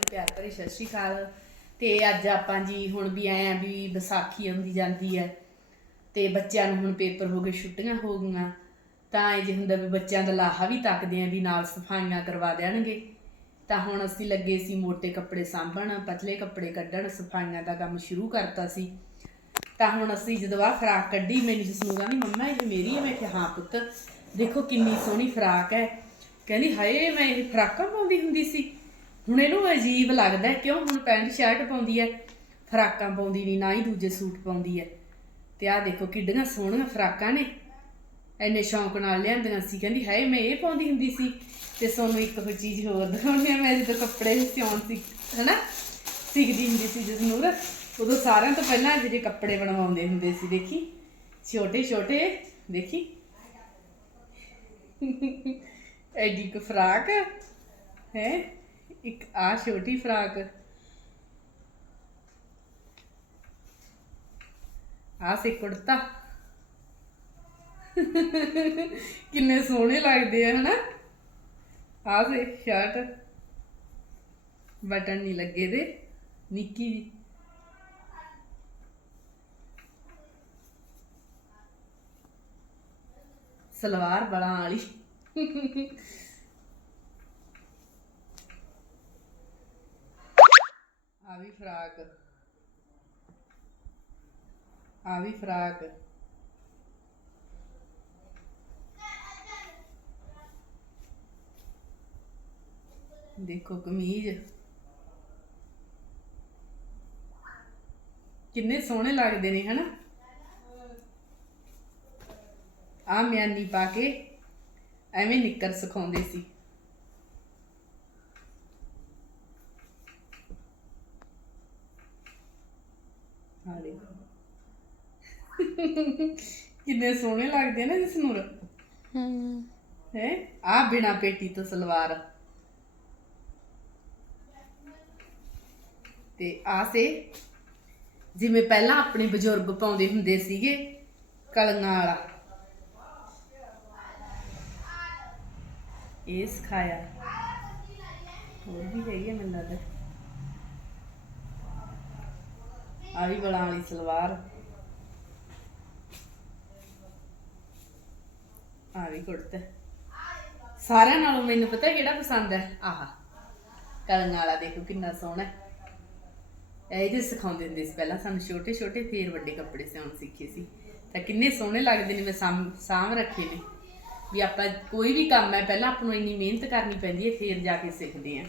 ਪਿਆਰ ਭਰੀ ਸਤਿ ਸ਼੍ਰੀ ਅਕਾਲ। ਤੇ ਅੱਜ ਆਪਾਂ ਜੀ ਹੁਣ ਵੀ ਆਏ ਆ ਵੀ ਵਿਸਾਖੀ ਆਉਂਦੀ ਜਾਂਦੀ ਹੈ ਤੇ ਬੱਚਿਆਂ ਨੂੰ ਹੁਣ ਪੇਪਰ ਹੋ ਗਏ, ਛੁੱਟੀਆਂ ਹੋ ਗਈਆਂ। ਤਾਂ ਇਹ ਜੇ ਹੁੰਦਾ ਵੀ ਬੱਚਿਆਂ ਦਾ ਲਾਹਾ ਵੀ ਤੱਕਦੇ ਆ ਵੀ ਨਾਲ ਸਫਾਈਆਂ ਕਰਵਾ ਦੇਣਗੇ। ਤਾਂ ਹੁਣ ਅਸੀਂ ਲੱਗੇ ਸੀ ਮੋਟੇ ਕੱਪੜੇ ਸਾਂਭਣ, ਪਤਲੇ ਕੱਪੜੇ ਕੱਢਣ, ਸਫਾਈਆਂ ਦਾ ਕੰਮ ਸ਼ੁਰੂ ਕਰਤਾ ਸੀ। ਤਾਂ ਹੁਣ ਅਸੀਂ ਜਦੋਂ ਆ ਫਰਾਕ ਕੱਢੀ, ਮੈਨੂੰ ਜਸਨੂੰ ਕਹਿੰਦੀ, ਮੰਮਾ, ਇਹ ਮੇਰੀ ਹੈ ਮੈਂ ਕਿਹਾ, ਹਾਂ ਪੁੱਤ, ਦੇਖੋ ਕਿੰਨੀ ਸੋਹਣੀ ਫਰਾਕ ਹੈ ਕਹਿੰਦੀ, ਹਾਏ, ਮੈਂ ਇਹ ਫਰਾਕਾਂ ਪਾਉਂਦੀ ਹੁੰਦੀ ਸੀ। ਹੁਣ ਇਹਨੂੰ ਅਜੀਬ ਲੱਗਦਾ ਕਿਉਂ? ਹੁਣ ਪੈਂਟ, ਸ਼ਰਟ ਪਾਉਂਦੀ ਹੈ, ਫਰਾਕਾਂ ਪਾਉਂਦੀ ਨਹੀਂ, ਨਾ ਹੀ ਦੂਜੇ ਸੂਟ ਪਾਉਂਦੀ ਹੈ। ਤੇ ਆਹ ਦੇਖੋ, ਕਿੱਡੀਆਂ ਸੋਹਣੀਆਂ ਫਰਾਕਾਂ ਨੇ। ਐਨੇ ਸ਼ੌਂਕ ਨਾਲ ਲਿਆਂਦੀਆਂ ਸੀ। ਕਹਿੰਦੀ, ਹਾਏ, ਮੈਂ ਇਹ ਪਾਉਂਦੀ ਹੁੰਦੀ ਸੀ ਤੇ ਸੋਨੂੰ ਇੱਕ ਹੋਰ ਚੀਜ਼ ਹੋਰ ਦਿਖਾਉਣੀ ਆ। ਮੈਂ ਜਦੋਂ ਕੱਪੜੇ ਸਿਉਣ ਸੀ, ਹਨਾ, ਸਿੱਖਦੀ ਹੁੰਦੀ ਸੀ ਜਿਸ ਜਸਨੂਰ ਉਦੋਂ ਸਾਰਿਆਂ ਤੋਂ ਪਹਿਲਾਂ ਜਿਹੜੇ ਕੱਪੜੇ ਬਣਵਾਉਂਦੇ ਹੁੰਦੇ ਸੀ, ਦੇਖੀ? ਛੋਟੇ ਛੋਟੇ, ਦੇਖੀ? ਐਡੀ ਕੁ ਫਰਾਕ, ਹੈ? ਇੱਕ ਆ ਛੋਟੀ ਫਰਾਕ। ਆ ਸੇ ਕੁੜਤਾ। ਕਿੰਨੇ ਸੋਹਣੇ ਲੱਗਦੇ ਆ, ਹਨਾ? ਆ ਸੇ ਸ਼ਰਟ ਬਟਨ ਨਹੀਂ ਲੱਗੇ ਦੇ, ਨਿੱਕੀ ਜੀ। ਸਲਵਾਰ ਬਲਾਂ ਵਾਲੀ ਆ ਵੀ ਫਰਾਕ। ਆ ਵੀ ਫਰਾਕ। ਦੇਖੋ ਕਮੀਜ਼। ਕਿੰਨੇ ਸੋਹਣੇ ਲੱਗਦੇ ਨੇ, ਹਨਾ? ਆ ਮਿਆਨੀ ਪਾ ਕੇ ਐਵੇਂ ਨਿੱਕਰ ਸਿਖਾਉਂਦੇ ਸੀ। ਆ ਦੇਖੋ ਕਿੰਨੇ ਸੋਹਣੇ ਲੱਗਦੇ ਨਾ ਜਿਸ ਨੂੰ ਹੂੰ? ਹੈ ਆ ਬਿਨਾ ਪੇਟੀ ਤੋਂ ਸਲਵਾਰ। ਤੇ ਆ ਸੇ, ਜਿਵੇਂ ਪਹਿਲਾਂ ਆਪਣੇ ਬਜ਼ੁਰਗ ਪਾਉਂਦੇ ਹੁੰਦੇ ਸੀਗੇ ਕਲੀਆਂ ਵਾਲਾ। ਇਹ ਸਿਖਾਇਆ। ਹੋਰ ਵੀ ਹੈਗੀ ਮੈਨੂੰ ਲੱਗਦਾ। ਆ ਵੀ ਬਲਾਂ ਵਾਲੀ ਸਲਵਾਰ। ਆ ਵੀ ਕੁੜਤਾ। ਸਾਰਿਆਂ ਨਾਲੋਂ ਮੈਨੂੰ ਪਤਾ ਕਿਹੜਾ ਪਸੰਦ ਹੈ? ਆਹ। ਕਲੀਆਂ ਵਾਲਾ ਦੇਖੋ ਕਿੰਨਾ ਸੋਹਣਾ ਹੈ। ਇਹ ਜੇ ਸਿਖਾਉਂਦੇ ਹੁੰਦੇ ਸੀ ਪਹਿਲਾਂ ਸਾਨੂੰ ਛੋਟੇ ਛੋਟੇ ਫੇਰ ਵੱਡੇ ਕੱਪੜੇ ਸਿਉਣ ਸਿੱਖੇ ਸੀ। ਤਾਂ ਕਿੰਨੇ ਸੋਹਣੇ ਲੱਗਦੇ ਨੇ, ਮੈਂ ਸਾਂਭ ਸਾਂਭ ਰੱਖੇ ਨੇ। ਵੀ ਆਪਾਂ ਕੋਈ ਵੀ ਕੰਮ ਹੈ, ਪਹਿਲਾਂ ਆਪ ਨੂੰ ਇੰਨੀ ਮਿਹਨਤ ਕਰਨੀ ਪੈਂਦੀ ਹੈ, ਫੇਰ ਜਾ ਕੇ ਸਿੱਖਦੇ ਆ